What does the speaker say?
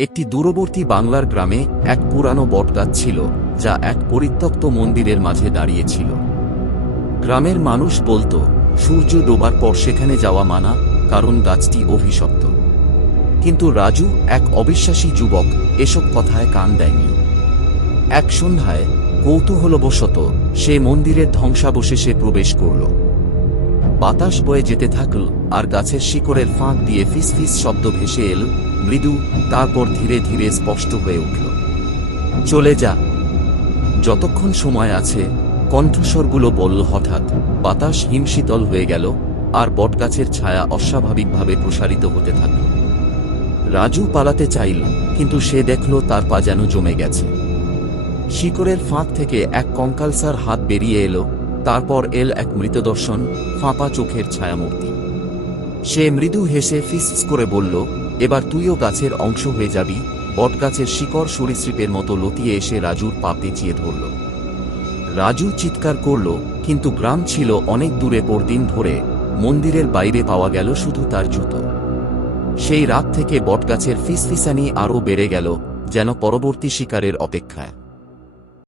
একটি দূরবর্তী বাংলার গ্রামে এক পুরানো বটগাছ ছিল, যা এক পরিত্যক্ত মন্দিরের মাঝে দাঁড়িয়েছিল। গ্রামের মানুষ বলতো, সূর্য ডোবার পর সেখানে যাওয়া মানা, কারণ গাছটি অভিশপ্ত। কিন্তু রাজু, এক অবিশ্বাসী যুবক, এসব কথায় কান দেয়নি। এক সন্ধ্যায় কৌতূহলবশত সে মন্দিরের ধ্বংসাবশেষে প্রবেশ করল। বাতাস বয়ে যেতে থাকল, আর গাছের শিকড়ের ফাঁক দিয়ে ফিসফিস শব্দ ভেসে এল, মৃদু, তারপর ধীরে ধীরে স্পষ্ট হয়ে উঠল। চলে যা, যতক্ষণ সময় আছে। কণ্ঠস্বরগুলো বলল। হঠাৎ বাতাস হিমশীতল হয়ে গেল, আর বটগাছের ছায়া অস্বাভাবিকভাবে প্রসারিত হতে থাকল। রাজু পালাতে চাইল, কিন্তু সে দেখল তার পা যেন জমে গেছে। শিকড়ের ফাঁক থেকে এক কঙ্কালসার হাত বেরিয়ে এলো, তারপর এক মৃতদর্শন, ফাঁপা চোখের ছায়ামূর্তি। সে মৃদু হেসে ফিসফিস করে বলল, এবার তুইও গাছের অংশ হয়ে যাবি। বটগাছের শিকড় সরীসৃপের মতো লতিয়ে এসে রাজুর পা পেঁচিয়ে ধরল। রাজু চিৎকার করল, কিন্তু গ্রাম ছিল অনেক দূরে। পরদিন ভোরে মন্দিরের বাইরে পাওয়া গেল শুধু তার জুতো। সেই রাত থেকে বটগাছের ফিসফিসানি আরও বেড়ে গেল, যেন পরবর্তী শিকারের অপেক্ষায়।